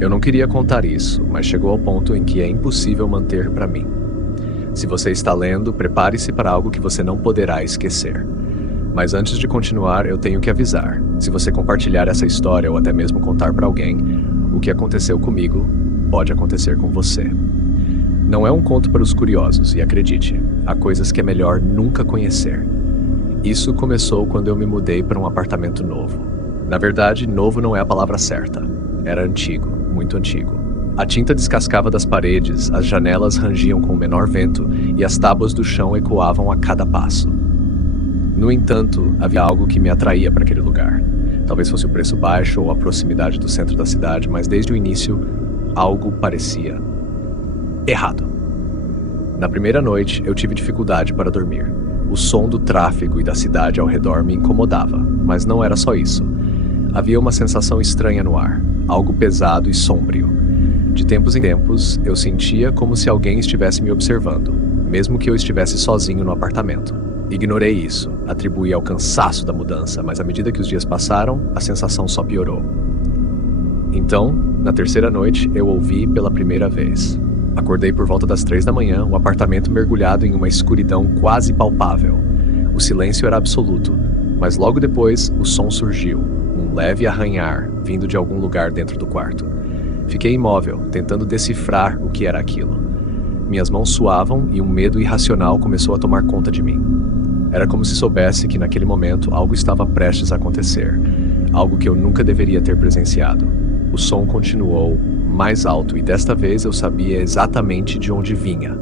Eu não queria contar isso, mas chegou ao ponto em que é impossível manter para mim. Se você está lendo, prepare-se para algo que você não poderá esquecer. Mas antes de continuar, eu tenho que avisar. Se você compartilhar essa história ou até mesmo contar para alguém, o que aconteceu comigo pode acontecer com você. Não é um conto para os curiosos, e acredite, há coisas que é melhor nunca conhecer. Isso começou quando eu me mudei para um apartamento novo. Na verdade, novo não é a palavra certa. Era antigo, muito antigo. A tinta descascava das paredes, as janelas rangiam com o menor vento e as tábuas do chão ecoavam a cada passo. No entanto, havia algo que me atraía para aquele lugar. Talvez fosse o preço baixo ou a proximidade do centro da cidade, mas desde o início, algo parecia errado. Na primeira noite, eu tive dificuldade para dormir. O som do tráfego e da cidade ao redor me incomodava, mas não era só isso. Havia uma sensação estranha no ar, algo pesado e sombrio. De tempos em tempos, eu sentia como se alguém estivesse me observando, mesmo que eu estivesse sozinho no apartamento. Ignorei isso, atribuí ao cansaço da mudança, mas à medida que os dias passaram, a sensação só piorou. Então, na terceira noite, eu ouvi pela primeira vez. Acordei por volta das 3 da manhã, o apartamento mergulhado em uma escuridão quase palpável. O silêncio era absoluto, mas logo depois o som surgiu, um leve arranhar vindo de algum lugar dentro do quarto. Fiquei imóvel, tentando decifrar o que era aquilo. Minhas mãos suavam e um medo irracional começou a tomar conta de mim. Era como se soubesse que naquele momento algo estava prestes a acontecer, algo que eu nunca deveria ter presenciado. O som continuou mais alto e desta vez eu sabia exatamente de onde vinha.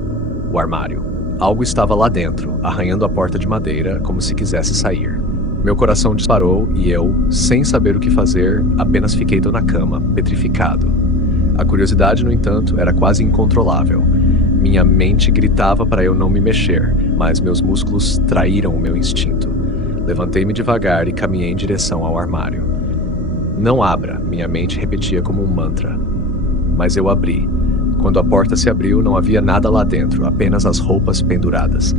O armário. Algo estava lá dentro, arranhando a porta de madeira como se quisesse sair. Meu coração disparou e eu, sem saber o que fazer, apenas fiquei na cama, petrificado. A curiosidade, no entanto, era quase incontrolável. Minha mente gritava para eu não me mexer, mas meus músculos traíram o meu instinto. Levantei-me devagar e caminhei em direção ao armário. Não abra, minha mente repetia como um mantra. Mas eu abri. Quando a porta se abriu, não havia nada lá dentro, apenas as roupas penduradas.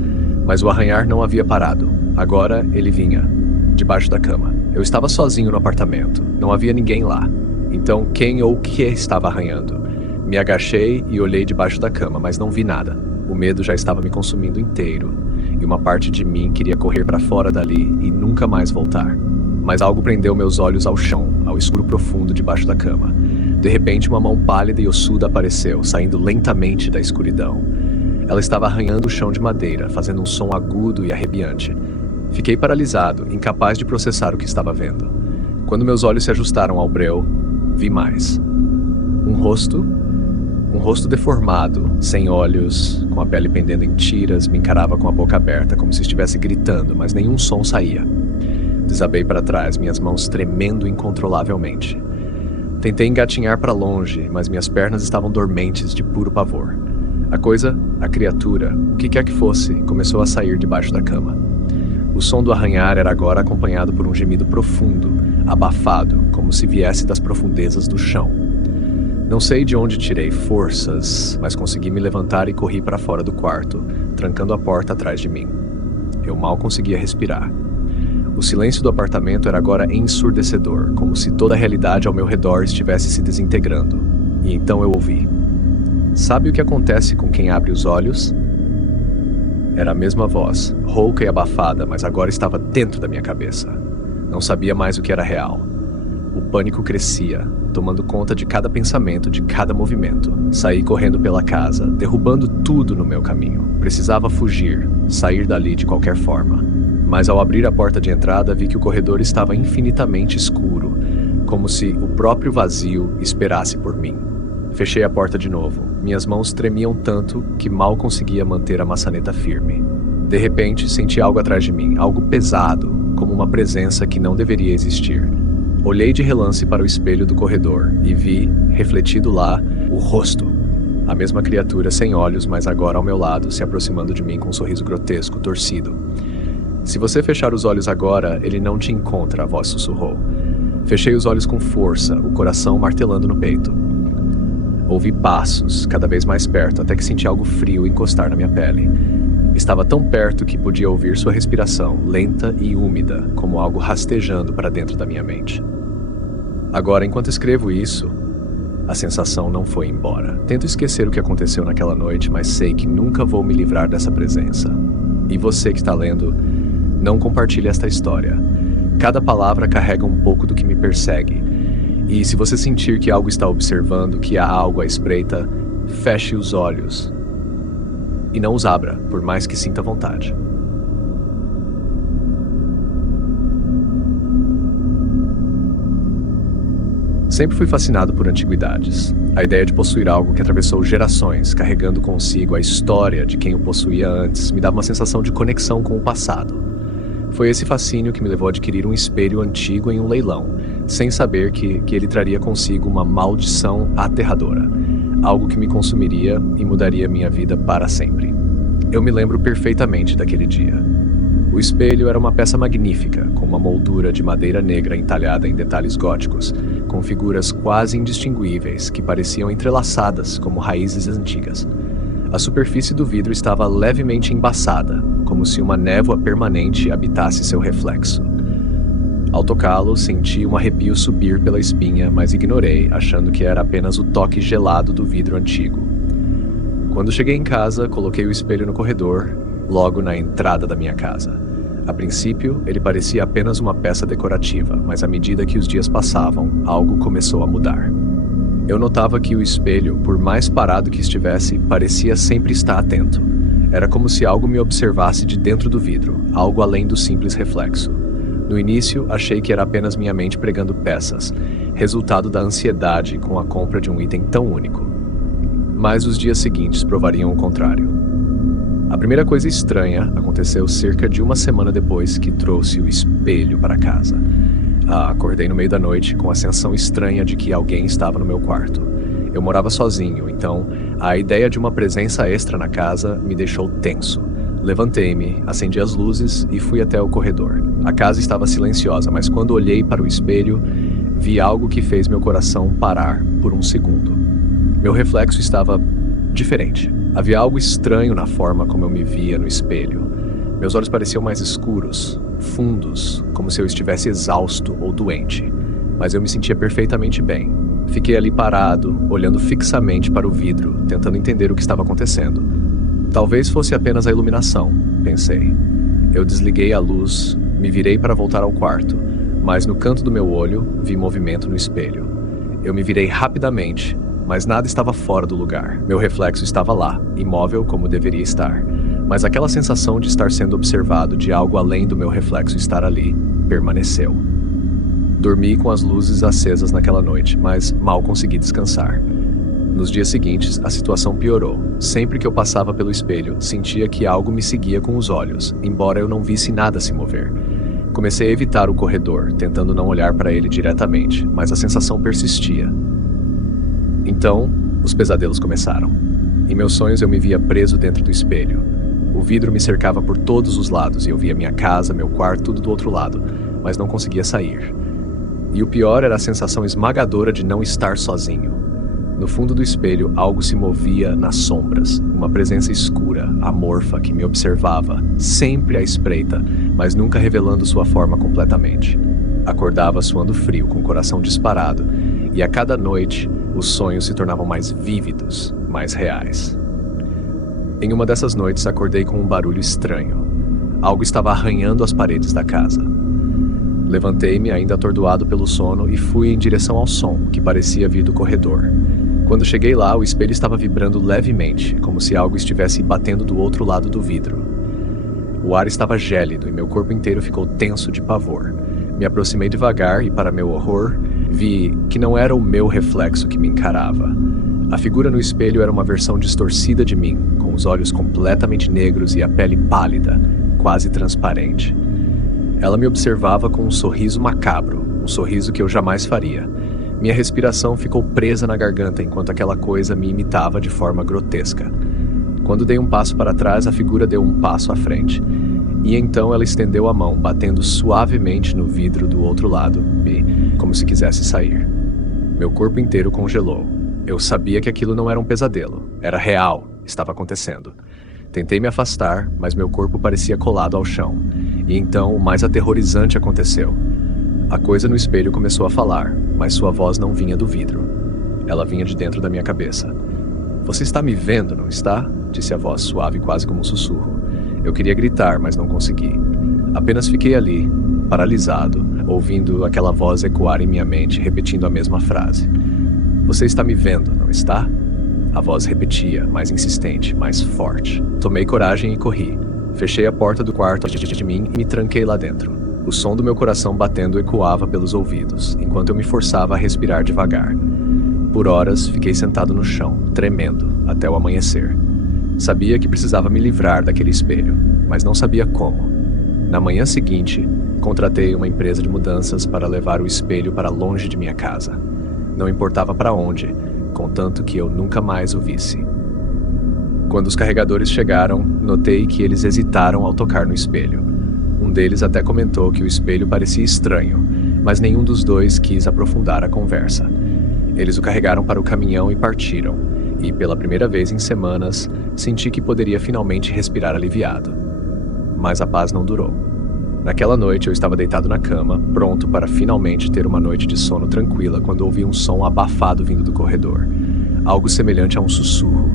Mas o arranhar não havia parado. Agora ele vinha, debaixo da cama. Eu estava sozinho no apartamento. Não havia ninguém lá. Então, quem ou o que estava arranhando? Me agachei e olhei debaixo da cama, mas não vi nada. O medo já estava me consumindo inteiro. E uma parte de mim queria correr para fora dali e nunca mais voltar. Mas algo prendeu meus olhos ao chão, ao escuro profundo debaixo da cama. De repente, uma mão pálida e ossuda apareceu, saindo lentamente da escuridão. Ela estava arranhando o chão de madeira, fazendo um som agudo e arrepiante. Fiquei paralisado, incapaz de processar o que estava vendo. Quando meus olhos se ajustaram ao breu, vi mais. Um rosto deformado, sem olhos, com a pele pendendo em tiras, me encarava com a boca aberta, como se estivesse gritando, mas nenhum som saía. Desabei para trás, minhas mãos tremendo incontrolavelmente. Tentei engatinhar para longe, mas minhas pernas estavam dormentes de puro pavor. A criatura, o que quer que fosse, começou a sair debaixo da cama. O som do arranhar era agora acompanhado por um gemido profundo, abafado, como se viesse das profundezas do chão. Não sei de onde tirei forças, mas consegui me levantar e corri para fora do quarto, trancando a porta atrás de mim. Eu mal conseguia respirar. O silêncio do apartamento era agora ensurdecedor, como se toda a realidade ao meu redor estivesse se desintegrando. E então eu ouvi. Sabe o que acontece com quem abre os olhos? Era a mesma voz, rouca e abafada, mas agora estava dentro da minha cabeça. Não sabia mais o que era real. O pânico crescia, tomando conta de cada pensamento, de cada movimento. Saí correndo pela casa, derrubando tudo no meu caminho. Precisava fugir, sair dali de qualquer forma. Mas ao abrir a porta de entrada, vi que o corredor estava infinitamente escuro, como se o próprio vazio esperasse por mim. Fechei a porta de novo. Minhas mãos tremiam tanto que mal conseguia manter a maçaneta firme. De repente, senti algo atrás de mim, algo pesado, como uma presença que não deveria existir. Olhei de relance para o espelho do corredor e vi, refletido lá, o rosto. A mesma criatura sem olhos, mas agora ao meu lado, se aproximando de mim com um sorriso grotesco, torcido. Se você fechar os olhos agora, ele não te encontra, a voz sussurrou. Fechei os olhos com força, o coração martelando no peito. Ouvi passos, cada vez mais perto, até que senti algo frio encostar na minha pele. Estava tão perto que podia ouvir sua respiração, lenta e úmida, como algo rastejando para dentro da minha mente. Agora, enquanto escrevo isso, A sensação não foi embora. Tento esquecer o que aconteceu naquela noite, mas sei que nunca vou me livrar dessa presença. E você que está lendo, não compartilhe esta história. Cada palavra carrega um pouco do que me persegue. E se você sentir que algo está observando, que há algo à espreita, feche os olhos e não os abra, por mais que sinta vontade. Sempre fui fascinado por antiguidades. A ideia de possuir algo que atravessou gerações, carregando consigo a história de quem o possuía antes, me dava uma sensação de conexão com o passado. Foi esse fascínio que me levou a adquirir um espelho antigo em um leilão, sem saber que ele traria consigo uma maldição aterradora, algo que me consumiria e mudaria minha vida para sempre. Eu me lembro perfeitamente daquele dia. O espelho era uma peça magnífica, com uma moldura de madeira negra entalhada em detalhes góticos, com figuras quase indistinguíveis que pareciam entrelaçadas como raízes antigas. A superfície do vidro estava levemente embaçada, como se uma névoa permanente habitasse seu reflexo. Ao tocá-lo, senti um arrepio subir pela espinha, mas ignorei, achando que era apenas o toque gelado do vidro antigo. Quando cheguei em casa, coloquei o espelho no corredor, logo na entrada da minha casa. A princípio, ele parecia apenas uma peça decorativa, mas à medida que os dias passavam, algo começou a mudar. Eu notava que o espelho, por mais parado que estivesse, parecia sempre estar atento. Era como se algo me observasse de dentro do vidro, algo além do simples reflexo. No início, achei que era apenas minha mente pregando peças, resultado da ansiedade com a compra de um item tão único. Mas os dias seguintes provariam o contrário. A primeira coisa estranha aconteceu cerca de uma semana depois que trouxe o espelho para casa. Acordei no meio da noite com a sensação estranha de que alguém estava no meu quarto. Eu morava sozinho, então a ideia de uma presença extra na casa me deixou tenso. Levantei-me, acendi as luzes e fui até o corredor. A casa estava silenciosa, mas quando olhei para o espelho, vi algo que fez meu coração parar por um segundo. Meu reflexo estava diferente. Havia algo estranho na forma como eu me via no espelho. Meus olhos pareciam mais escuros, fundos, como se eu estivesse exausto ou doente. Mas eu me sentia perfeitamente bem. Fiquei ali parado, olhando fixamente para o vidro, tentando entender o que estava acontecendo. Talvez fosse apenas a iluminação, pensei. Eu desliguei a luz, me virei para voltar ao quarto, mas no canto do meu olho vi movimento no espelho. Eu me virei rapidamente, mas nada estava fora do lugar. Meu reflexo estava lá, imóvel como deveria estar. Mas aquela sensação de estar sendo observado, de algo além do meu reflexo estar ali, permaneceu. Dormi com as luzes acesas naquela noite, mas mal consegui descansar. Nos dias seguintes, a situação piorou. Sempre que eu passava pelo espelho, sentia que algo me seguia com os olhos, embora eu não visse nada se mover. Comecei a evitar o corredor, tentando não olhar para ele diretamente, mas a sensação persistia. Então, os pesadelos começaram. Em meus sonhos eu me via preso dentro do espelho. O vidro me cercava por todos os lados e eu via minha casa, meu quarto, tudo do outro lado, mas não conseguia sair. E o pior era a sensação esmagadora de não estar sozinho. No fundo do espelho, algo se movia nas sombras, uma presença escura, amorfa, que me observava, sempre à espreita, mas nunca revelando sua forma completamente. Acordava suando frio, com o coração disparado, e a cada noite, os sonhos se tornavam mais vívidos, mais reais. Em uma dessas noites, acordei com um barulho estranho. Algo estava arranhando as paredes da casa. Levantei-me, ainda atordoado pelo sono, e fui em direção ao som, que parecia vir do corredor. Quando cheguei lá, o espelho estava vibrando levemente, como se algo estivesse batendo do outro lado do vidro. O ar estava gélido e meu corpo inteiro ficou tenso de pavor. Me aproximei devagar e, para meu horror, vi que não era o meu reflexo que me encarava. A figura no espelho era uma versão distorcida de mim, com os olhos completamente negros e a pele pálida, quase transparente. Ela me observava com um sorriso macabro, um sorriso que eu jamais faria. Minha respiração ficou presa na garganta enquanto aquela coisa me imitava de forma grotesca. Quando dei um passo para trás, a figura deu um passo à frente. E então ela estendeu a mão, batendo suavemente no vidro do outro lado, como se quisesse sair. Meu corpo inteiro congelou. Eu sabia que aquilo não era um pesadelo. Era real, estava acontecendo. Tentei me afastar, mas meu corpo parecia colado ao chão. E então o mais aterrorizante aconteceu. A coisa no espelho começou a falar, mas sua voz não vinha do vidro. Ela vinha de dentro da minha cabeça. Você está me vendo, não está? Disse a voz suave, quase como um sussurro. Eu queria gritar, mas não consegui. Apenas fiquei ali, paralisado, ouvindo aquela voz ecoar em minha mente, repetindo a mesma frase. Você está me vendo, não está? A voz repetia, mais insistente, mais forte. Tomei coragem e corri. Fechei a porta do quarto diante de mim e me tranquei lá dentro. O som do meu coração batendo ecoava pelos ouvidos, enquanto eu me forçava a respirar devagar. Por horas, fiquei sentado no chão, tremendo, até o amanhecer. Sabia que precisava me livrar daquele espelho, mas não sabia como. Na manhã seguinte, contratei uma empresa de mudanças para levar o espelho para longe de minha casa. Não importava para onde, contanto que eu nunca mais o visse. Quando os carregadores chegaram, notei que eles hesitaram ao tocar no espelho. Um deles até comentou que o espelho parecia estranho, mas nenhum dos dois quis aprofundar a conversa. Eles o carregaram para o caminhão e partiram, e pela primeira vez em semanas, senti que poderia finalmente respirar aliviado. Mas a paz não durou. Naquela noite eu estava deitado na cama, pronto para finalmente ter uma noite de sono tranquila quando ouvi um som abafado vindo do corredor. Algo semelhante a um sussurro.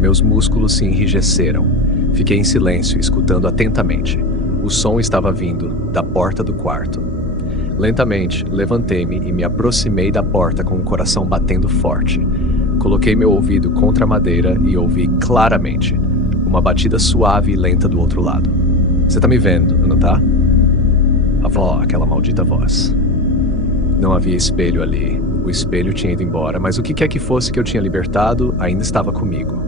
Meus músculos se enrijeceram. Fiquei em silêncio, escutando atentamente. O som estava vindo da porta do quarto. Lentamente, levantei-me e me aproximei da porta com o coração batendo forte. Coloquei meu ouvido contra a madeira e ouvi claramente uma batida suave e lenta do outro lado. Você tá me vendo, não tá? Aquela maldita voz. Não havia espelho ali. O espelho tinha ido embora, mas o que quer que fosse que eu tinha libertado ainda estava comigo.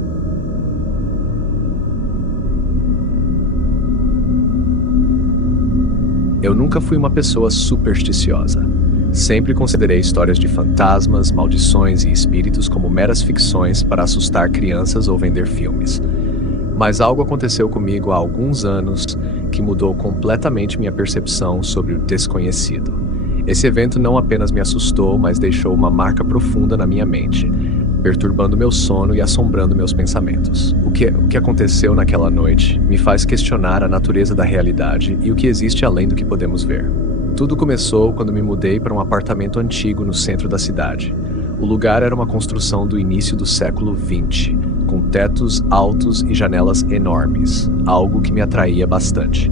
Eu nunca fui uma pessoa supersticiosa. Sempre considerei histórias de fantasmas, maldições e espíritos como meras ficções para assustar crianças ou vender filmes. Mas algo aconteceu comigo há alguns anos que mudou completamente minha percepção sobre o desconhecido. Esse evento não apenas me assustou, mas deixou uma marca profunda na minha mente, perturbando meu sono e assombrando meus pensamentos. O que aconteceu naquela noite me faz questionar a natureza da realidade e o que existe além do que podemos ver. Tudo começou quando me mudei para um apartamento antigo no centro da cidade. O lugar era uma construção do início do século XX, com tetos altos e janelas enormes, algo que me atraía bastante.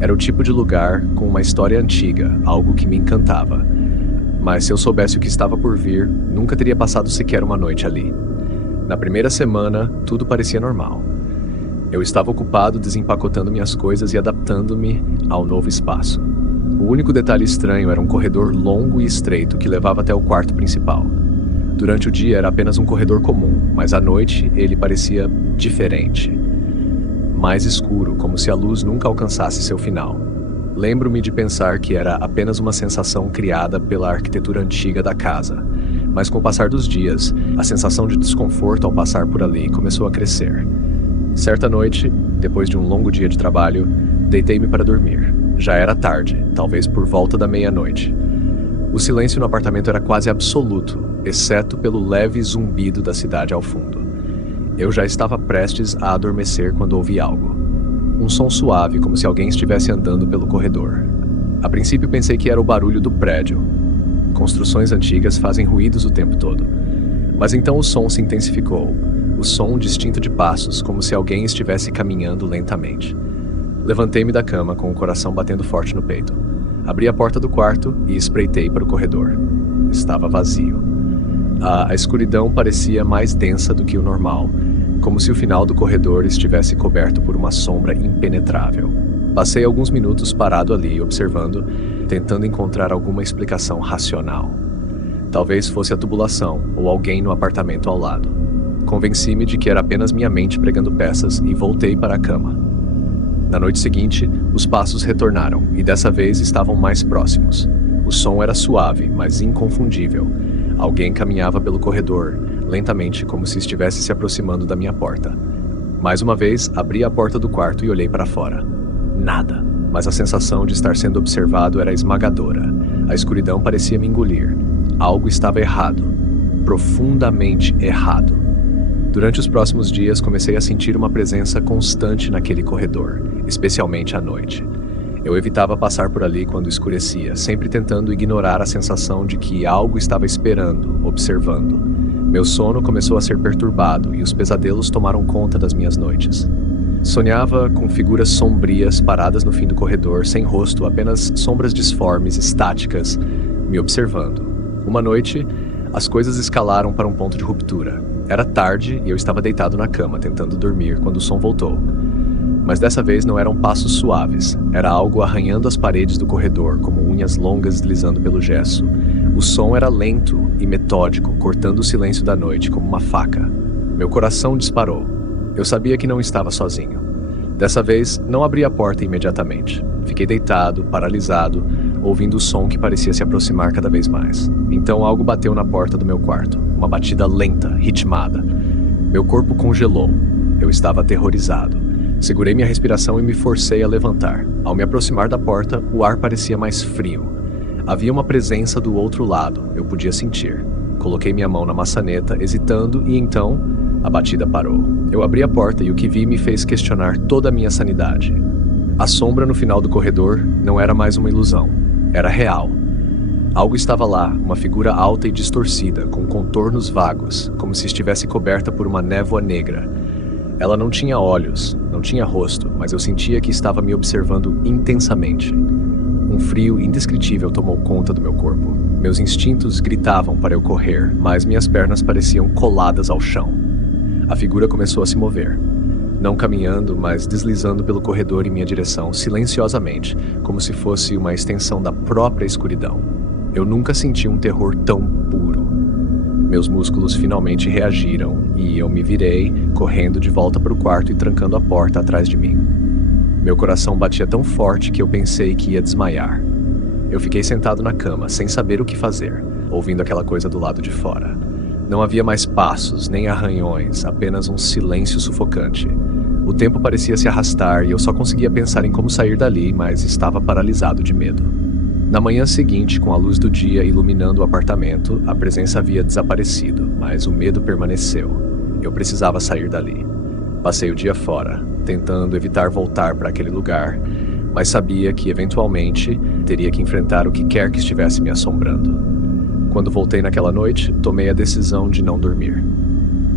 Era o tipo de lugar com uma história antiga, algo que me encantava. Mas se eu soubesse o que estava por vir, nunca teria passado sequer uma noite ali. Na primeira semana, tudo parecia normal. Eu estava ocupado desempacotando minhas coisas e adaptando-me ao novo espaço. O único detalhe estranho era um corredor longo e estreito que levava até o quarto principal. Durante o dia era apenas um corredor comum, mas à noite ele parecia diferente. Mais escuro, como se a luz nunca alcançasse seu final. Lembro-me de pensar que era apenas uma sensação criada pela arquitetura antiga da casa, mas com o passar dos dias, a sensação de desconforto ao passar por ali começou a crescer. Certa noite, depois de um longo dia de trabalho, deitei-me para dormir. Já era tarde, talvez por volta da meia-noite. O silêncio no apartamento era quase absoluto, exceto pelo leve zumbido da cidade ao fundo. Eu já estava prestes a adormecer quando ouvi algo. Um som suave, como se alguém estivesse andando pelo corredor. A princípio pensei que era o barulho do prédio. Construções antigas fazem ruídos o tempo todo. Mas então o som se intensificou. O som distinto de passos, como se alguém estivesse caminhando lentamente. Levantei-me da cama com o coração batendo forte no peito. Abri a porta do quarto e espreitei para o corredor. Estava vazio. A escuridão parecia mais densa do que o normal, como se o final do corredor estivesse coberto por uma sombra impenetrável. Passei alguns minutos parado ali, observando, tentando encontrar alguma explicação racional. Talvez fosse a tubulação ou alguém no apartamento ao lado. Convenci-me de que era apenas minha mente pregando peças e voltei para a cama. Na noite seguinte, os passos retornaram e dessa vez estavam mais próximos. O som era suave, mas inconfundível. Alguém caminhava pelo corredor, lentamente, como se estivesse se aproximando da minha porta. Mais uma vez, abri a porta do quarto e olhei para fora. Nada, mas a sensação de estar sendo observado era esmagadora. A escuridão parecia me engolir. Algo estava errado. Profundamente errado. Durante os próximos dias, comecei a sentir uma presença constante naquele corredor, especialmente à noite. Eu evitava passar por ali quando escurecia, sempre tentando ignorar a sensação de que algo estava esperando, observando. Meu sono começou a ser perturbado e os pesadelos tomaram conta das minhas noites. Sonhava com figuras sombrias paradas no fim do corredor, sem rosto, apenas sombras disformes, estáticas, me observando. Uma noite, as coisas escalaram para um ponto de ruptura. Era tarde e eu estava deitado na cama, tentando dormir, quando o som voltou. Mas dessa vez não eram passos suaves, era algo arranhando as paredes do corredor, como unhas longas deslizando pelo gesso. O som era lento e metódico, cortando o silêncio da noite como uma faca. Meu coração disparou. Eu sabia que não estava sozinho. Dessa vez, não abri a porta imediatamente. Fiquei deitado, paralisado, ouvindo o som que parecia se aproximar cada vez mais. Então algo bateu na porta do meu quarto, uma batida lenta, ritmada. Meu corpo congelou. Eu estava aterrorizado. Segurei minha respiração e me forcei a levantar. Ao me aproximar da porta, o ar parecia mais frio. Havia uma presença do outro lado, eu podia sentir. Coloquei minha mão na maçaneta, hesitando, e então a batida parou. Eu abri a porta e o que vi me fez questionar toda a minha sanidade. A sombra no final do corredor não era mais uma ilusão, era real. Algo estava lá, uma figura alta e distorcida, com contornos vagos, como se estivesse coberta por uma névoa negra. Ela não tinha olhos, não tinha rosto, mas eu sentia que estava me observando intensamente. Um frio indescritível tomou conta do meu corpo. Meus instintos gritavam para eu correr, mas minhas pernas pareciam coladas ao chão. A figura começou a se mover. Não caminhando, mas deslizando pelo corredor em minha direção, silenciosamente, como se fosse uma extensão da própria escuridão. Eu nunca senti um terror tão puro. Meus músculos finalmente reagiram e eu me virei, correndo de volta para o quarto e trancando a porta atrás de mim. Meu coração batia tão forte que eu pensei que ia desmaiar. Eu fiquei sentado na cama, sem saber o que fazer, ouvindo aquela coisa do lado de fora. Não havia mais passos, nem arranhões, apenas um silêncio sufocante. O tempo parecia se arrastar e eu só conseguia pensar em como sair dali, mas estava paralisado de medo. Na manhã seguinte, com a luz do dia iluminando o apartamento, a presença havia desaparecido, mas o medo permaneceu. Eu precisava sair dali. Passei o dia fora, tentando evitar voltar para aquele lugar, mas sabia que, eventualmente, teria que enfrentar o que quer que estivesse me assombrando. Quando voltei naquela noite, tomei a decisão de não dormir.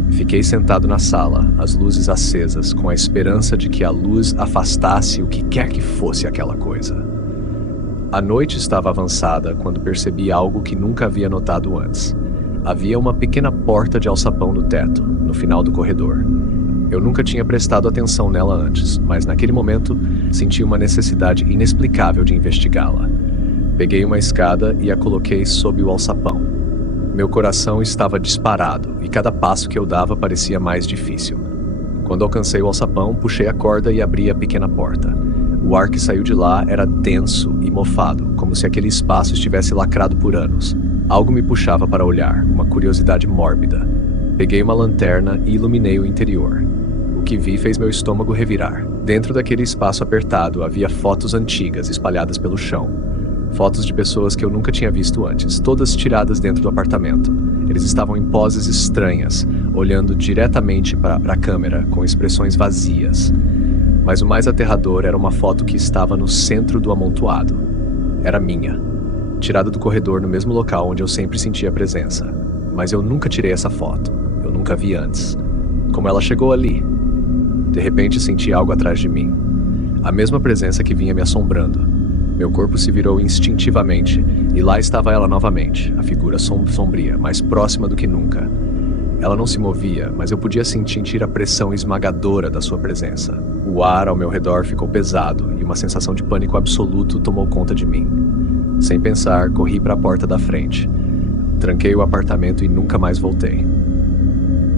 Fiquei sentado na sala, as luzes acesas, com a esperança de que a luz afastasse o que quer que fosse aquela coisa. A noite estava avançada quando percebi algo que nunca havia notado antes. Havia uma pequena porta de alçapão no teto, no final do corredor. Eu nunca tinha prestado atenção nela antes, mas naquele momento senti uma necessidade inexplicável de investigá-la. Peguei uma escada e a coloquei sob o alçapão. Meu coração estava disparado e cada passo que eu dava parecia mais difícil. Quando alcancei o alçapão, puxei a corda e abri a pequena porta. O ar que saiu de lá era denso e mofado, como se aquele espaço estivesse lacrado por anos. Algo me puxava para olhar, uma curiosidade mórbida. Peguei uma lanterna e iluminei o interior. O que vi fez meu estômago revirar. Dentro daquele espaço apertado havia fotos antigas espalhadas pelo chão. Fotos de pessoas que eu nunca tinha visto antes, todas tiradas dentro do apartamento. Eles estavam em poses estranhas, olhando diretamente para a câmera, com expressões vazias. Mas o mais aterrador era uma foto que estava no centro do amontoado. Era minha, tirada do corredor no mesmo local onde eu sempre sentia a presença. Mas eu nunca tirei essa foto, eu nunca a vi antes. Como ela chegou ali? De repente senti algo atrás de mim. A mesma presença que vinha me assombrando. Meu corpo se virou instintivamente, e lá estava ela novamente, a figura sombria, mais próxima do que nunca. Ela não se movia, mas eu podia sentir a pressão esmagadora da sua presença. O ar ao meu redor ficou pesado e uma sensação de pânico absoluto tomou conta de mim. Sem pensar, corri para a porta da frente. Tranquei o apartamento e nunca mais voltei.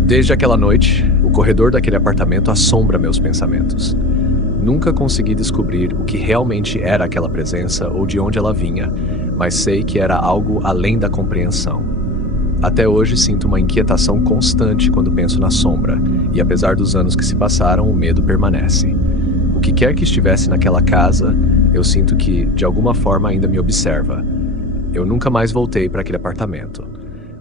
Desde aquela noite, o corredor daquele apartamento assombra meus pensamentos. Nunca consegui descobrir o que realmente era aquela presença ou de onde ela vinha, mas sei que era algo além da compreensão. Até hoje sinto uma inquietação constante quando penso na sombra, e apesar dos anos que se passaram, o medo permanece. O que quer que estivesse naquela casa, eu sinto que, de alguma forma, ainda me observa. Eu nunca mais voltei para aquele apartamento.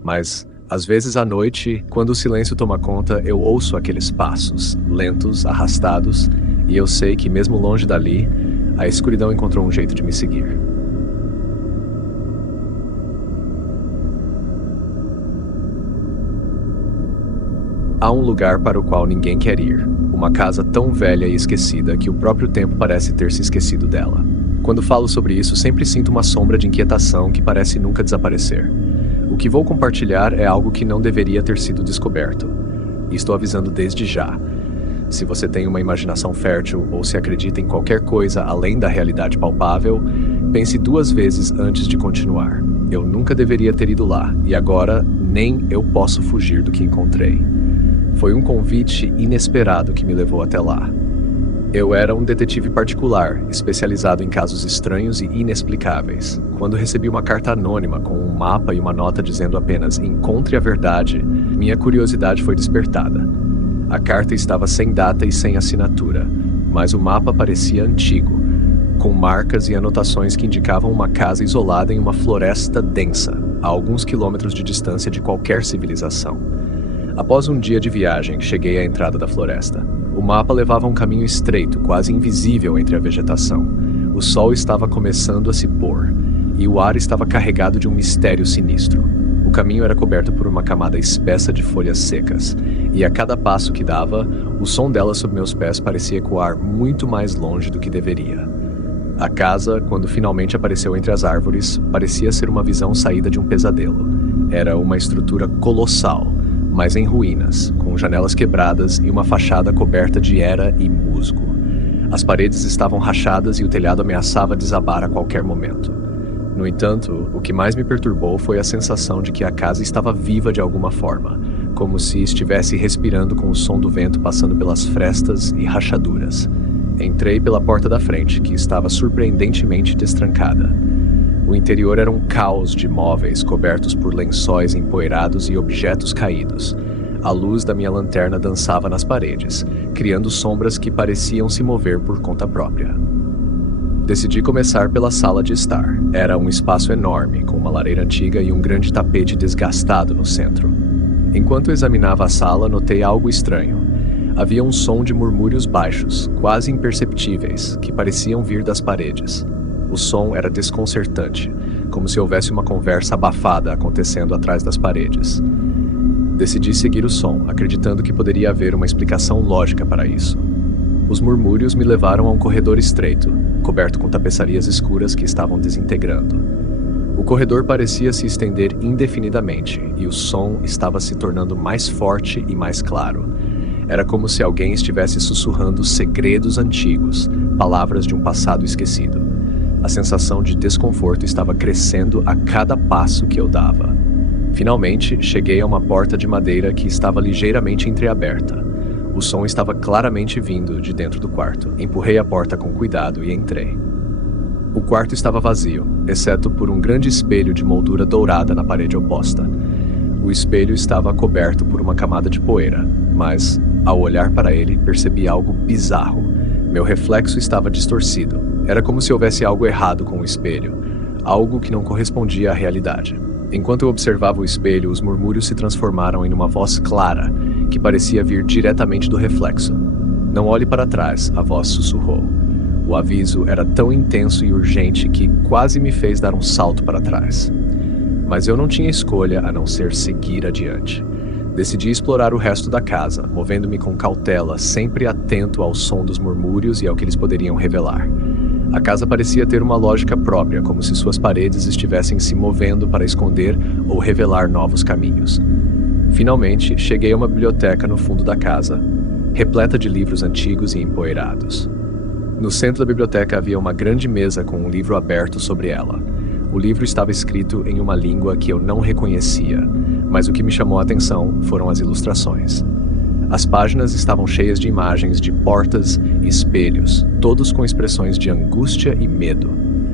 Mas, às vezes à noite, quando o silêncio toma conta, eu ouço aqueles passos, lentos, arrastados, e eu sei que, mesmo longe dali, A escuridão encontrou um jeito de me seguir. Há um lugar para o qual ninguém quer ir. Uma casa tão velha e esquecida que o próprio tempo parece ter se esquecido dela. Quando falo sobre isso, sempre sinto uma sombra de inquietação que parece nunca desaparecer. O que vou compartilhar é algo que não deveria ter sido descoberto. E estou avisando desde já. Se você tem uma imaginação fértil ou se acredita em qualquer coisa além da realidade palpável, pense 2 vezes antes de continuar. Eu nunca deveria ter ido lá, e agora nem eu posso fugir do que encontrei. Foi um convite inesperado que me levou até lá. Eu era um detetive particular, especializado em casos estranhos e inexplicáveis. Quando recebi uma carta anônima com um mapa e uma nota dizendo apenas "Encontre a verdade", minha curiosidade foi despertada. A carta estava sem data e sem assinatura, mas o mapa parecia antigo, com marcas e anotações que indicavam uma casa isolada em uma floresta densa, a alguns quilômetros de distância de qualquer civilização. Após um dia de viagem, cheguei à entrada da floresta. O mapa levava um caminho estreito, quase invisível entre a vegetação. O sol estava começando a se pôr, e o ar estava carregado de um mistério sinistro. O caminho era coberto por uma camada espessa de folhas secas, e a cada passo que dava, o som delas sob meus pés parecia ecoar muito mais longe do que deveria. A casa, quando finalmente apareceu entre as árvores, parecia ser uma visão saída de um pesadelo. Era uma estrutura colossal, mas em ruínas, com janelas quebradas e uma fachada coberta de era e musgo. As paredes estavam rachadas e o telhado ameaçava desabar a qualquer momento. No entanto, o que mais me perturbou foi a sensação de que a casa estava viva de alguma forma, como se estivesse respirando com o som do vento passando pelas frestas e rachaduras. Entrei pela porta da frente, que estava surpreendentemente destrancada. O interior era um caos de móveis cobertos por lençóis empoeirados e objetos caídos. A luz da minha lanterna dançava nas paredes, criando sombras que pareciam se mover por conta própria. Decidi começar pela sala de estar. Era um espaço enorme, com uma lareira antiga e um grande tapete desgastado no centro. Enquanto examinava a sala, notei algo estranho. Havia um som de murmúrios baixos, quase imperceptíveis, que pareciam vir das paredes. O som era desconcertante, como se houvesse uma conversa abafada acontecendo atrás das paredes. Decidi seguir o som, acreditando que poderia haver uma explicação lógica para isso. Os murmúrios me levaram a um corredor estreito, coberto com tapeçarias escuras que estavam desintegrando. O corredor parecia se estender indefinidamente, e o som estava se tornando mais forte e mais claro. Era como se alguém estivesse sussurrando segredos antigos, palavras de um passado esquecido. A sensação de desconforto estava crescendo a cada passo que eu dava. Finalmente, cheguei a uma porta de madeira que estava ligeiramente entreaberta. O som estava claramente vindo de dentro do quarto. Empurrei a porta com cuidado e entrei. O quarto estava vazio, exceto por um grande espelho de moldura dourada na parede oposta. O espelho estava coberto por uma camada de poeira, mas, ao olhar para ele, percebi algo bizarro. Meu reflexo estava distorcido. Era como se houvesse algo errado com o espelho, algo que não correspondia à realidade. Enquanto eu observava o espelho, os murmúrios se transformaram em uma voz clara, que parecia vir diretamente do reflexo. "Não olhe para trás", a voz sussurrou. O aviso era tão intenso e urgente que quase me fez dar um salto para trás. Mas eu não tinha escolha a não ser seguir adiante. Decidi explorar o resto da casa, movendo-me com cautela, sempre atento ao som dos murmúrios e ao que eles poderiam revelar. A casa parecia ter uma lógica própria, como se suas paredes estivessem se movendo para esconder ou revelar novos caminhos. Finalmente, cheguei a uma biblioteca no fundo da casa, repleta de livros antigos e empoeirados. No centro da biblioteca havia uma grande mesa com um livro aberto sobre ela. O livro estava escrito em uma língua que eu não reconhecia, mas o que me chamou a atenção foram as ilustrações. As páginas estavam cheias de imagens de portas e espelhos, todos com expressões de angústia e medo.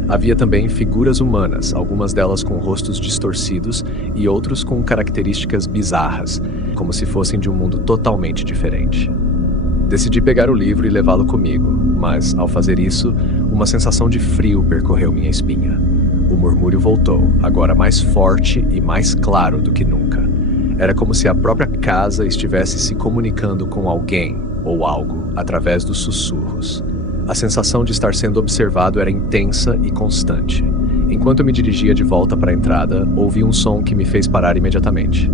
Havia também figuras humanas, algumas delas com rostos distorcidos e outros com características bizarras, como se fossem de um mundo totalmente diferente. Decidi pegar o livro e levá-lo comigo, mas, ao fazer isso, uma sensação de frio percorreu minha espinha. O murmúrio voltou, agora mais forte e mais claro do que nunca. Era como se a própria casa estivesse se comunicando com alguém ou algo através dos sussurros. A sensação de estar sendo observado era intensa e constante. Enquanto eu me dirigia de volta para a entrada, ouvi um som que me fez parar imediatamente.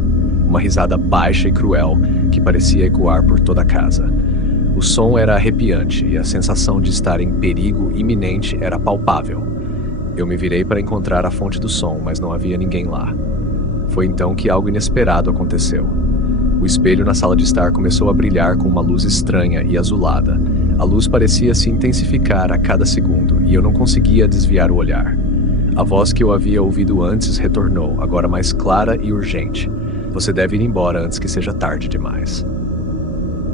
Uma risada baixa e cruel que parecia ecoar por toda a casa. O som era arrepiante e a sensação de estar em perigo iminente era palpável. Eu me virei para encontrar a fonte do som, mas não havia ninguém lá. Foi então que algo inesperado aconteceu. O espelho na sala de estar começou a brilhar com uma luz estranha e azulada. A luz parecia se intensificar a cada segundo e eu não conseguia desviar o olhar. A voz que eu havia ouvido antes retornou, agora mais clara e urgente. Você deve ir embora antes que seja tarde demais.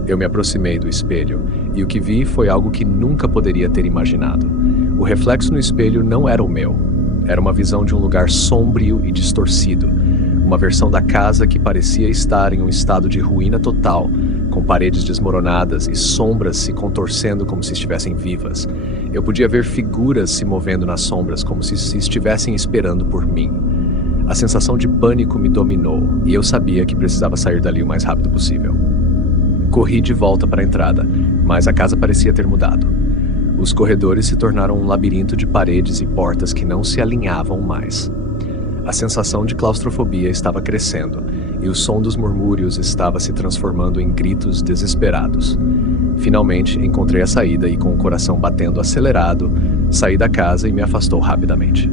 Eu me aproximei do espelho e o que vi foi algo que nunca poderia ter imaginado. O reflexo no espelho não era o meu. Era uma visão de um lugar sombrio e distorcido. Uma versão da casa que parecia estar em um estado de ruína total, com paredes desmoronadas e sombras se contorcendo como se estivessem vivas. Eu podia ver figuras se movendo nas sombras como se estivessem esperando por mim. A sensação de pânico me dominou e eu sabia que precisava sair dali o mais rápido possível. Corri de volta para a entrada, mas a casa parecia ter mudado. Os corredores se tornaram um labirinto de paredes e portas que não se alinhavam mais. A sensação de claustrofobia estava crescendo, e o som dos murmúrios estava se transformando em gritos desesperados. Finalmente, encontrei a saída e, com o coração batendo acelerado, saí da casa e me afastou rapidamente.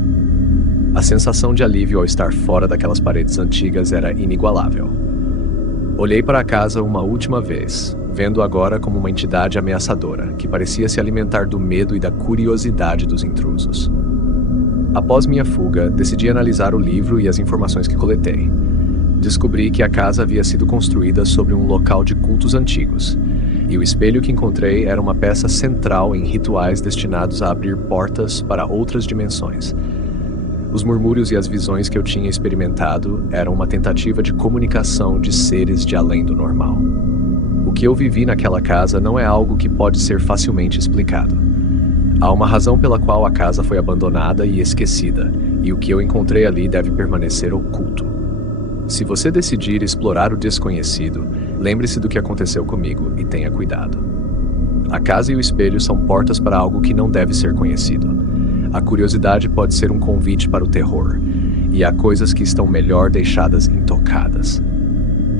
A sensação de alívio ao estar fora daquelas paredes antigas era inigualável. Olhei para a casa uma última vez, vendo agora como uma entidade ameaçadora, que parecia se alimentar do medo e da curiosidade dos intrusos. Após minha fuga, decidi analisar o livro e as informações que coletei. Descobri que a casa havia sido construída sobre um local de cultos antigos, e o espelho que encontrei era uma peça central em rituais destinados a abrir portas para outras dimensões. Os murmúrios e as visões que eu tinha experimentado eram uma tentativa de comunicação de seres de além do normal. O que eu vivi naquela casa não é algo que pode ser facilmente explicado. Há uma razão pela qual a casa foi abandonada e esquecida, e o que eu encontrei ali deve permanecer oculto. Se você decidir explorar o desconhecido, lembre-se do que aconteceu comigo e tenha cuidado. A casa e o espelho são portas para algo que não deve ser conhecido. A curiosidade pode ser um convite para o terror, e há coisas que estão melhor deixadas intocadas.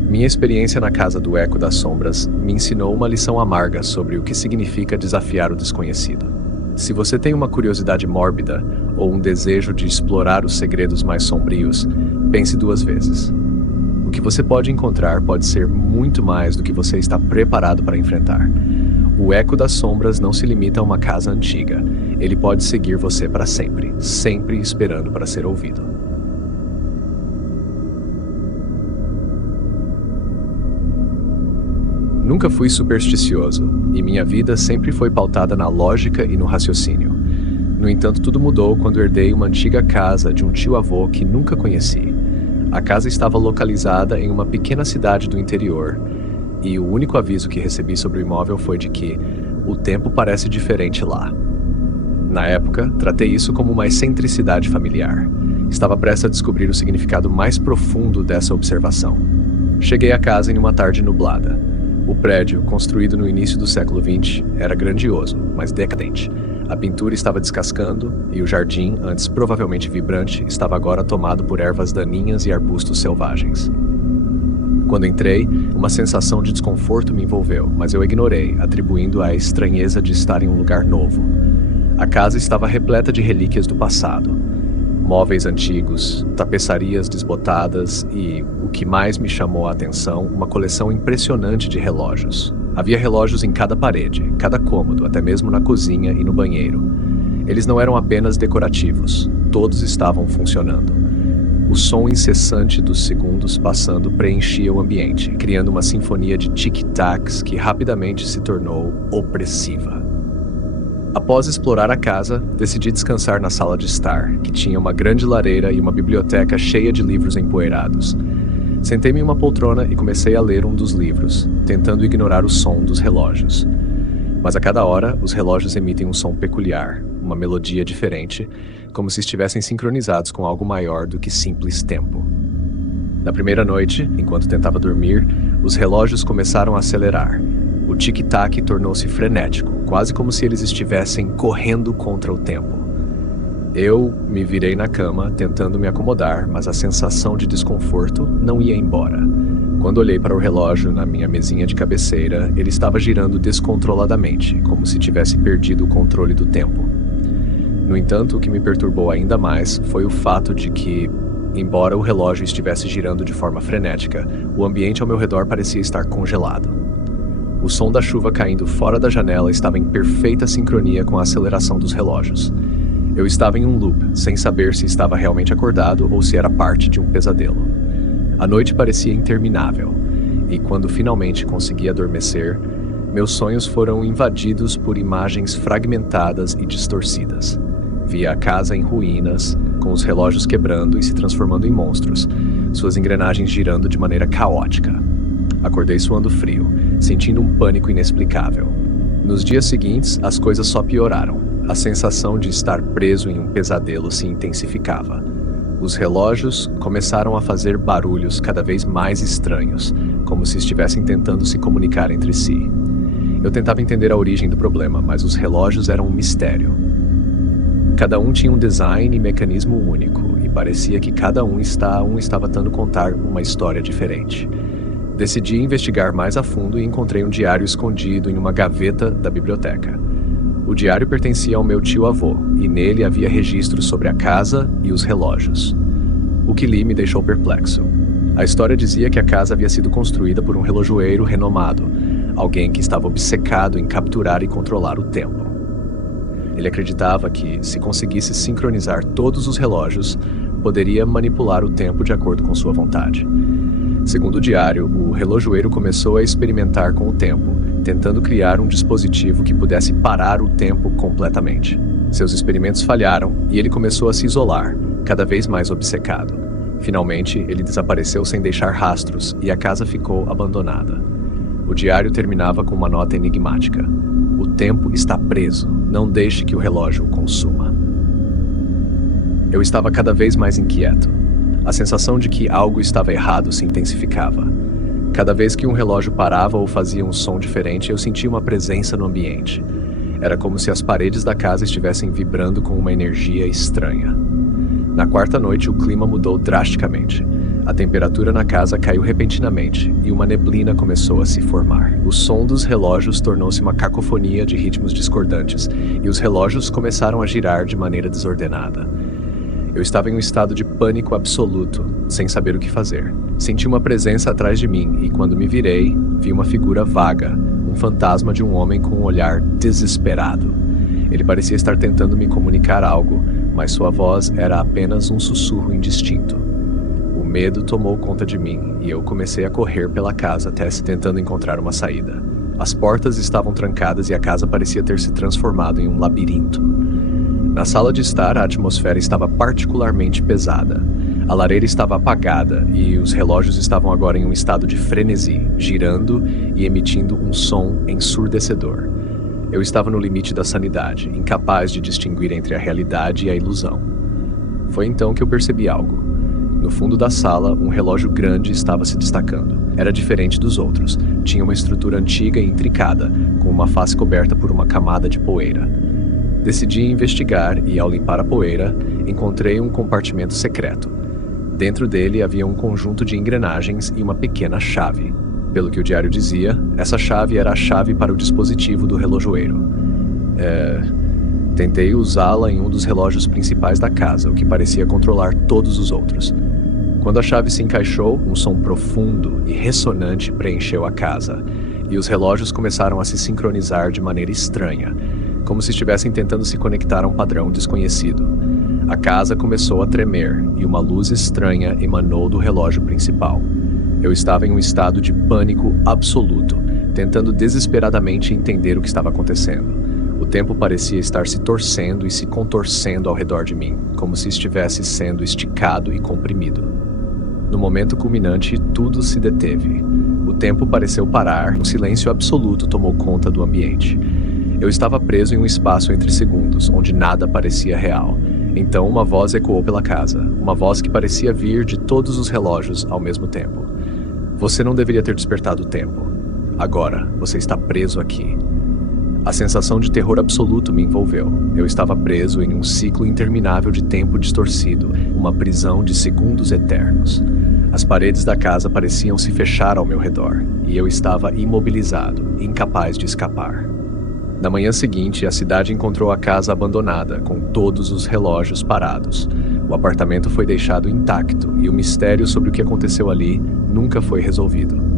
Minha experiência na Casa do Eco das Sombras me ensinou uma lição amarga sobre o que significa desafiar o desconhecido. Se você tem uma curiosidade mórbida ou um desejo de explorar os segredos mais sombrios, pense duas vezes. O que você pode encontrar pode ser muito mais do que você está preparado para enfrentar. O eco das sombras não se limita a uma casa antiga. Ele pode seguir você para sempre, sempre esperando para ser ouvido. Nunca fui supersticioso, e minha vida sempre foi pautada na lógica e no raciocínio. No entanto, tudo mudou quando herdei uma antiga casa de um tio-avô que nunca conheci. A casa estava localizada em uma pequena cidade do interior, e o único aviso que recebi sobre o imóvel foi de que o tempo parece diferente lá. Na época, tratei isso como uma excentricidade familiar. Estava prestes a descobrir o significado mais profundo dessa observação. Cheguei à casa em uma tarde nublada. O prédio, construído no início do século XX, era grandioso, mas decadente. A pintura estava descascando e o jardim, antes provavelmente vibrante, estava agora tomado por ervas daninhas e arbustos selvagens. Quando entrei, uma sensação de desconforto me envolveu, mas eu ignorei, atribuindo a estranheza de estar em um lugar novo. A casa estava repleta de relíquias do passado. Móveis antigos, tapeçarias desbotadas e, o que mais me chamou a atenção, uma coleção impressionante de relógios. Havia relógios em cada parede, cada cômodo, até mesmo na cozinha e no banheiro. Eles não eram apenas decorativos, todos estavam funcionando. O som incessante dos segundos passando preenchia o ambiente, criando uma sinfonia de tic-tacs que rapidamente se tornou opressiva. Após explorar a casa, decidi descansar na sala de estar, que tinha uma grande lareira e uma biblioteca cheia de livros empoeirados. Sentei-me em uma poltrona e comecei a ler um dos livros, tentando ignorar o som dos relógios. Mas a cada hora, os relógios emitem um som peculiar, uma melodia diferente, como se estivessem sincronizados com algo maior do que simples tempo. Na primeira noite, enquanto tentava dormir, os relógios começaram a acelerar. O tic-tac tornou-se frenético, quase como se eles estivessem correndo contra o tempo. Eu me virei na cama, tentando me acomodar, mas a sensação de desconforto não ia embora. Quando olhei para o relógio na minha mesinha de cabeceira, ele estava girando descontroladamente, como se tivesse perdido o controle do tempo. No entanto, o que me perturbou ainda mais foi o fato de que, embora o relógio estivesse girando de forma frenética, o ambiente ao meu redor parecia estar congelado. O som da chuva caindo fora da janela estava em perfeita sincronia com a aceleração dos relógios. Eu estava em um loop, sem saber se estava realmente acordado ou se era parte de um pesadelo. A noite parecia interminável, e quando finalmente consegui adormecer, meus sonhos foram invadidos por imagens fragmentadas e distorcidas. Via a casa em ruínas, com os relógios quebrando e se transformando em monstros, suas engrenagens girando de maneira caótica. Acordei suando frio, sentindo um pânico inexplicável. Nos dias seguintes, as coisas só pioraram. A sensação de estar preso em um pesadelo se intensificava. Os relógios começaram a fazer barulhos cada vez mais estranhos, como se estivessem tentando se comunicar entre si. Eu tentava entender a origem do problema, mas os relógios eram um mistério. Cada um tinha um design e mecanismo único, e parecia que cada um estava tentando contar uma história diferente. Decidi investigar mais a fundo e encontrei um diário escondido em uma gaveta da biblioteca. O diário pertencia ao meu tio-avô, e nele havia registros sobre a casa e os relógios. O que li me deixou perplexo. A história dizia que a casa havia sido construída por um relojoeiro renomado, alguém que estava obcecado em capturar e controlar o tempo. Ele acreditava que, se conseguisse sincronizar todos os relógios, poderia manipular o tempo de acordo com sua vontade. Segundo o diário, o relojoeiro começou a experimentar com o tempo, tentando criar um dispositivo que pudesse parar o tempo completamente. Seus experimentos falharam e ele começou a se isolar, cada vez mais obcecado. Finalmente, ele desapareceu sem deixar rastros e a casa ficou abandonada. O diário terminava com uma nota enigmática: "O tempo está preso, não deixe que o relógio o consuma." Eu estava cada vez mais inquieto. A sensação de que algo estava errado se intensificava. Cada vez que um relógio parava ou fazia um som diferente, eu sentia uma presença no ambiente. Era como se as paredes da casa estivessem vibrando com uma energia estranha. Na quarta noite, o clima mudou drasticamente. A temperatura na casa caiu repentinamente e uma neblina começou a se formar. O som dos relógios tornou-se uma cacofonia de ritmos discordantes e os relógios começaram a girar de maneira desordenada. Eu estava em um estado de pânico absoluto, sem saber o que fazer. Senti uma presença atrás de mim e, quando me virei, vi uma figura vaga, um fantasma de um homem com um olhar desesperado. Ele parecia estar tentando me comunicar algo, mas sua voz era apenas um sussurro indistinto. O medo tomou conta de mim e eu comecei a correr pela casa tentando encontrar uma saída. As portas estavam trancadas e a casa parecia ter se transformado em um labirinto. Na sala de estar, a atmosfera estava particularmente pesada. A lareira estava apagada e os relógios estavam agora em um estado de frenesi, girando e emitindo um som ensurdecedor. Eu estava no limite da sanidade, incapaz de distinguir entre a realidade e a ilusão. Foi então que eu percebi algo. No fundo da sala, um relógio grande estava se destacando. Era diferente dos outros. Tinha uma estrutura antiga e intricada, com uma face coberta por uma camada de poeira. Decidi investigar e, ao limpar a poeira, encontrei um compartimento secreto. Dentro dele havia um conjunto de engrenagens e uma pequena chave. Pelo que o diário dizia, essa chave era a chave para o dispositivo do relojoeiro. Tentei usá-la em um dos relógios principais da casa, o que parecia controlar todos os outros. Quando a chave se encaixou, um som profundo e ressonante preencheu a casa, e os relógios começaram a se sincronizar de maneira estranha, como se estivessem tentando se conectar a um padrão desconhecido. A casa começou a tremer e uma luz estranha emanou do relógio principal. Eu estava em um estado de pânico absoluto, tentando desesperadamente entender o que estava acontecendo. O tempo parecia estar se torcendo e se contorcendo ao redor de mim, como se estivesse sendo esticado e comprimido. No momento culminante, tudo se deteve. O tempo pareceu parar, um silêncio absoluto tomou conta do ambiente. Eu estava preso em um espaço entre segundos, onde nada parecia real. Então uma voz ecoou pela casa, uma voz que parecia vir de todos os relógios ao mesmo tempo. "Você não deveria ter despertado o tempo." Agora, você está preso aqui. A sensação de terror absoluto me envolveu. Eu estava preso em um ciclo interminável de tempo distorcido, uma prisão de segundos eternos. As paredes da casa pareciam se fechar ao meu redor, e eu estava imobilizado, incapaz de escapar. Na manhã seguinte, a cidade encontrou a casa abandonada, com todos os relógios parados. O apartamento foi deixado intacto, e o mistério sobre o que aconteceu ali nunca foi resolvido.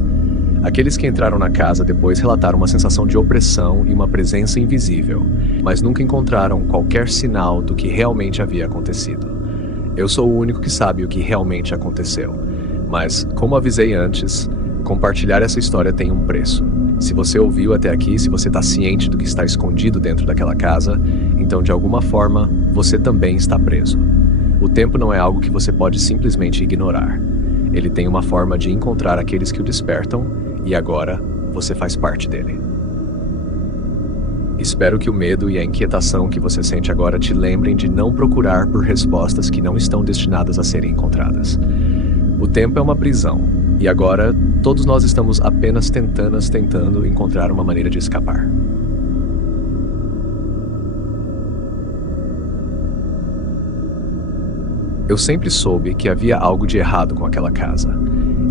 Aqueles que entraram na casa depois relataram uma sensação de opressão e uma presença invisível, mas nunca encontraram qualquer sinal do que realmente havia acontecido. Eu sou o único que sabe o que realmente aconteceu, mas, como avisei antes, compartilhar essa história tem um preço. Se você ouviu até aqui, se você está ciente do que está escondido dentro daquela casa, então de alguma forma você também está preso. O tempo não é algo que você pode simplesmente ignorar. Ele tem uma forma de encontrar aqueles que o despertam, e agora você faz parte dele. Espero que o medo e a inquietação que você sente agora te lembrem de não procurar por respostas que não estão destinadas a serem encontradas. O tempo é uma prisão, e agora todos nós estamos apenas tentando encontrar uma maneira de escapar. Eu sempre soube que havia algo de errado com aquela casa.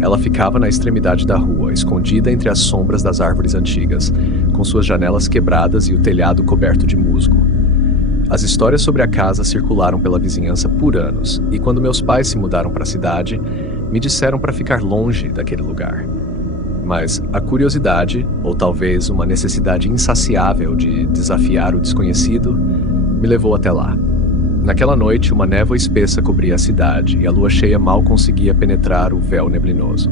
Ela ficava na extremidade da rua, escondida entre as sombras das árvores antigas, com suas janelas quebradas e o telhado coberto de musgo. As histórias sobre a casa circularam pela vizinhança por anos, e quando meus pais se mudaram para a cidade, me disseram para ficar longe daquele lugar. Mas a curiosidade, ou talvez uma necessidade insaciável de desafiar o desconhecido, me levou até lá. Naquela noite, uma névoa espessa cobria a cidade e a lua cheia mal conseguia penetrar o véu neblinoso.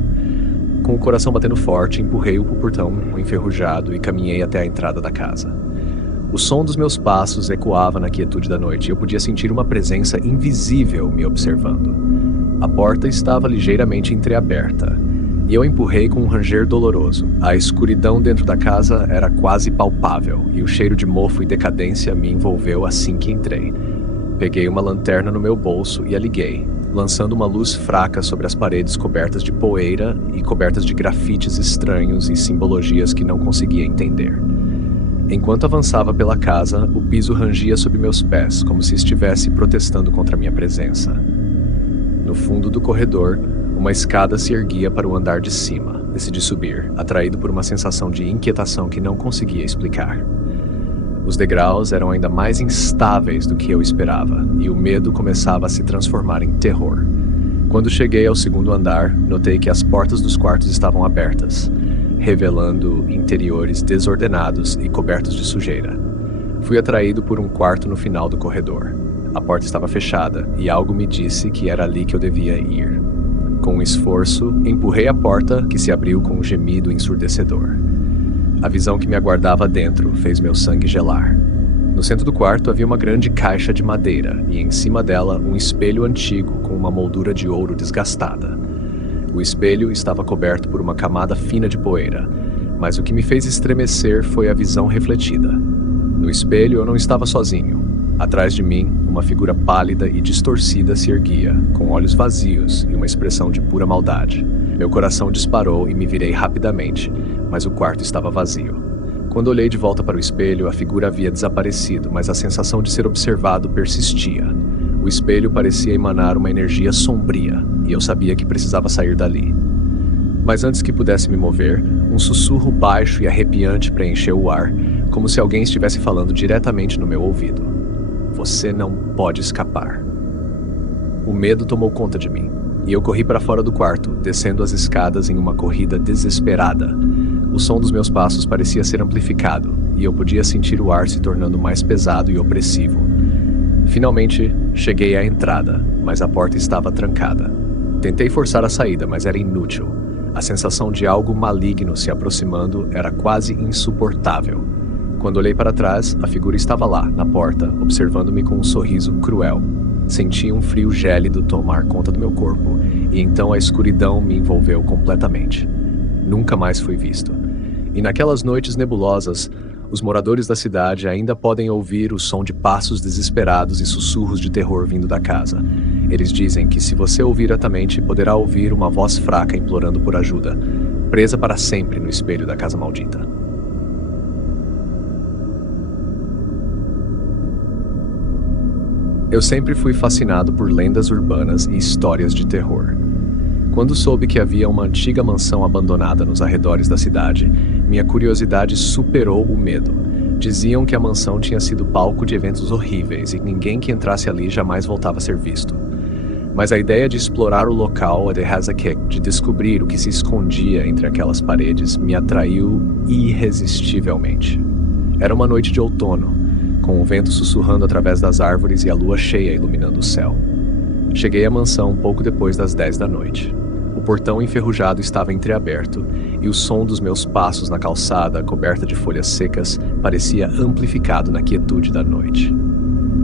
Com o coração batendo forte, empurrei o portão enferrujado e caminhei até a entrada da casa. O som dos meus passos ecoava na quietude da noite e eu podia sentir uma presença invisível me observando. A porta estava ligeiramente entreaberta e eu empurrei com um ranger doloroso. A escuridão dentro da casa era quase palpável e o cheiro de mofo e decadência me envolveu assim que entrei. Peguei uma lanterna no meu bolso e a liguei, lançando uma luz fraca sobre as paredes cobertas de poeira e cobertas de grafites estranhos e simbologias que não conseguia entender. Enquanto avançava pela casa, o piso rangia sob meus pés, como se estivesse protestando contra minha presença. No fundo do corredor, uma escada se erguia para o andar de cima. Decidi subir, atraído por uma sensação de inquietação que não conseguia explicar. Os degraus eram ainda mais instáveis do que eu esperava, e o medo começava a se transformar em terror. Quando cheguei ao segundo andar, notei que as portas dos quartos estavam abertas, revelando interiores desordenados e cobertos de sujeira. Fui atraído por um quarto no final do corredor. A porta estava fechada, e algo me disse que era ali que eu devia ir. Com um esforço, empurrei a porta, que se abriu com um gemido ensurdecedor. A visão que me aguardava dentro fez meu sangue gelar. No centro do quarto havia uma grande caixa de madeira e em cima dela um espelho antigo com uma moldura de ouro desgastada. O espelho estava coberto por uma camada fina de poeira, mas o que me fez estremecer foi a visão refletida. No espelho eu não estava sozinho. Atrás de mim, uma figura pálida e distorcida se erguia, com olhos vazios e uma expressão de pura maldade. Meu coração disparou e me virei rapidamente, mas o quarto estava vazio. Quando olhei de volta para o espelho, a figura havia desaparecido, mas a sensação de ser observado persistia. O espelho parecia emanar uma energia sombria, e eu sabia que precisava sair dali. Mas antes que pudesse me mover, um sussurro baixo e arrepiante preencheu o ar, como se alguém estivesse falando diretamente no meu ouvido. Você não pode escapar. O medo tomou conta de mim, e eu corri para fora do quarto, descendo as escadas em uma corrida desesperada. O som dos meus passos parecia ser amplificado, e eu podia sentir o ar se tornando mais pesado e opressivo. Finalmente, cheguei à entrada, mas a porta estava trancada. Tentei forçar a saída, mas era inútil. A sensação de algo maligno se aproximando era quase insuportável. Quando olhei para trás, a figura estava lá, na porta, observando-me com um sorriso cruel. Senti um frio gélido tomar conta do meu corpo, e então a escuridão me envolveu completamente. Nunca mais fui visto. E naquelas noites nebulosas, os moradores da cidade ainda podem ouvir o som de passos desesperados e sussurros de terror vindo da casa. Eles dizem que se você ouvir atentamente, poderá ouvir uma voz fraca implorando por ajuda, presa para sempre no espelho da casa maldita. Eu sempre fui fascinado por lendas urbanas e histórias de terror. Quando soube que havia uma antiga mansão abandonada nos arredores da cidade, minha curiosidade superou o medo. Diziam que a mansão tinha sido palco de eventos horríveis e ninguém que entrasse ali jamais voltava a ser visto. Mas a ideia de explorar o local de Hazakek, de descobrir o que se escondia entre aquelas paredes, me atraiu irresistivelmente. Era uma noite de outono, com o vento sussurrando através das árvores e a lua cheia iluminando o céu. Cheguei à mansão pouco depois das 10 da noite. O portão enferrujado estava entreaberto e o som dos meus passos na calçada, coberta de folhas secas, parecia amplificado na quietude da noite.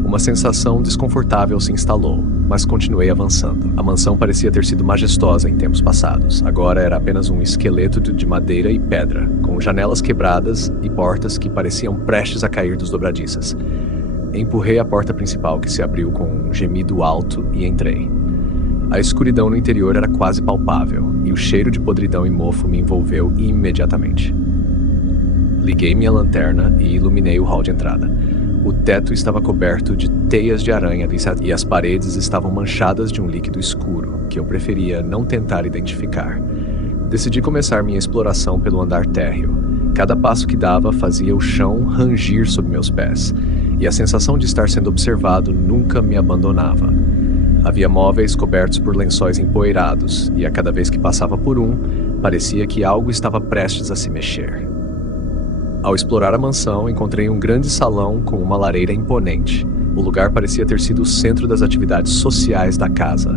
Uma sensação desconfortável se instalou, mas continuei avançando. A mansão parecia ter sido majestosa em tempos passados. Agora era apenas um esqueleto de madeira e pedra, com janelas quebradas e portas que pareciam prestes a cair dos dobradiças. Empurrei a porta principal, que se abriu com um gemido alto, e entrei. A escuridão no interior era quase palpável, e o cheiro de podridão e mofo me envolveu imediatamente. Liguei minha lanterna e iluminei o hall de entrada. O teto estava coberto de teias de aranha e as paredes estavam manchadas de um líquido escuro, que eu preferia não tentar identificar. Decidi começar minha exploração pelo andar térreo. Cada passo que dava fazia o chão rangir sob meus pés, e a sensação de estar sendo observado nunca me abandonava. Havia móveis cobertos por lençóis empoeirados, e a cada vez que passava por um, parecia que algo estava prestes a se mexer. Ao explorar a mansão, encontrei um grande salão com uma lareira imponente. O lugar parecia ter sido o centro das atividades sociais da casa,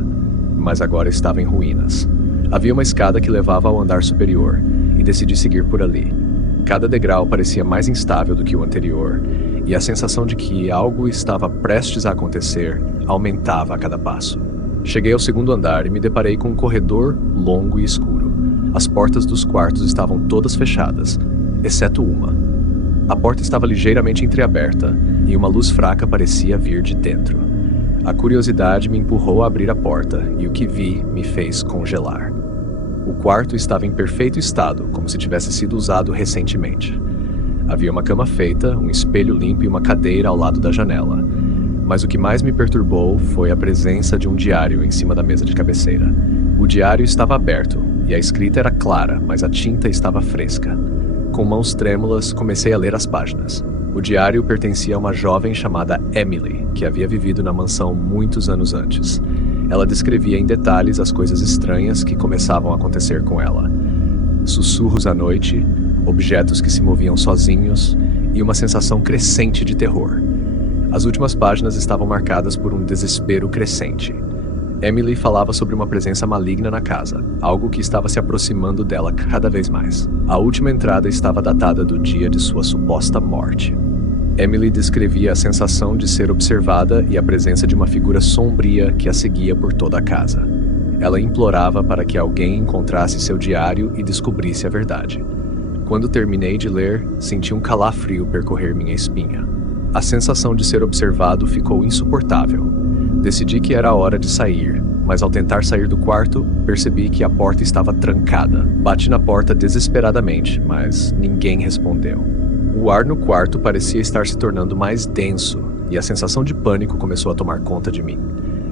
mas agora estava em ruínas. Havia uma escada que levava ao andar superior, e decidi seguir por ali. Cada degrau parecia mais instável do que o anterior, e a sensação de que algo estava prestes a acontecer aumentava a cada passo. Cheguei ao segundo andar e me deparei com um corredor longo e escuro. As portas dos quartos estavam todas fechadas, exceto uma. A porta estava ligeiramente entreaberta e uma luz fraca parecia vir de dentro. A curiosidade me empurrou a abrir a porta e o que vi me fez congelar. O quarto estava em perfeito estado, como se tivesse sido usado recentemente. Havia uma cama feita, um espelho limpo e uma cadeira ao lado da janela. Mas o que mais me perturbou foi a presença de um diário em cima da mesa de cabeceira. O diário estava aberto e a escrita era clara, mas a tinta estava fresca. Com mãos trêmulas, comecei a ler as páginas. O diário pertencia a uma jovem chamada Emily, que havia vivido na mansão muitos anos antes. Ela descrevia em detalhes as coisas estranhas que começavam a acontecer com ela. Sussurros à noite, objetos que se moviam sozinhos e uma sensação crescente de terror. As últimas páginas estavam marcadas por um desespero crescente. Emily falava sobre uma presença maligna na casa, algo que estava se aproximando dela cada vez mais. A última entrada estava datada do dia de sua suposta morte. Emily descrevia a sensação de ser observada e a presença de uma figura sombria que a seguia por toda a casa. Ela implorava para que alguém encontrasse seu diário e descobrisse a verdade. Quando terminei de ler, senti um calafrio percorrer minha espinha. A sensação de ser observado ficou insuportável. Decidi que era a hora de sair, mas ao tentar sair do quarto, percebi que a porta estava trancada. Bati na porta desesperadamente, mas ninguém respondeu. O ar no quarto parecia estar se tornando mais denso, e a sensação de pânico começou a tomar conta de mim.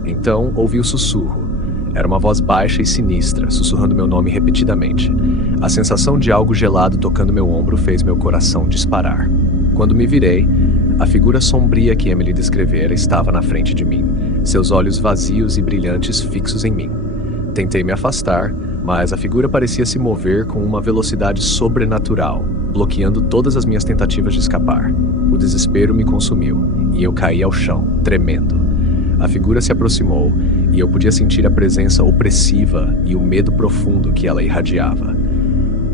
Então, ouvi o sussurro. Era uma voz baixa e sinistra, sussurrando meu nome repetidamente. A sensação de algo gelado tocando meu ombro fez meu coração disparar. Quando me virei, a figura sombria que Emily descrevera estava na frente de mim, seus olhos vazios e brilhantes fixos em mim. Tentei me afastar, mas a figura parecia se mover com uma velocidade sobrenatural, bloqueando todas as minhas tentativas de escapar. O desespero me consumiu, e eu caí ao chão, tremendo. A figura se aproximou, e eu podia sentir a presença opressiva e o medo profundo que ela irradiava.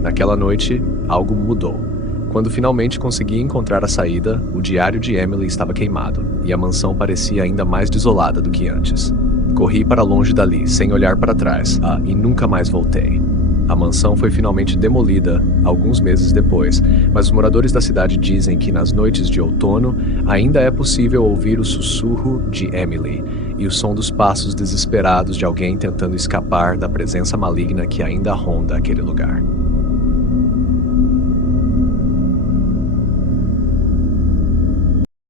Naquela noite, algo mudou. Quando finalmente consegui encontrar a saída, o diário de Emily estava queimado, e a mansão parecia ainda mais desolada do que antes. Corri para longe dali, sem olhar para trás, e nunca mais voltei. A mansão foi finalmente demolida alguns meses depois, mas os moradores da cidade dizem que nas noites de outono ainda é possível ouvir o sussurro de Emily e o som dos passos desesperados de alguém tentando escapar da presença maligna que ainda ronda aquele lugar.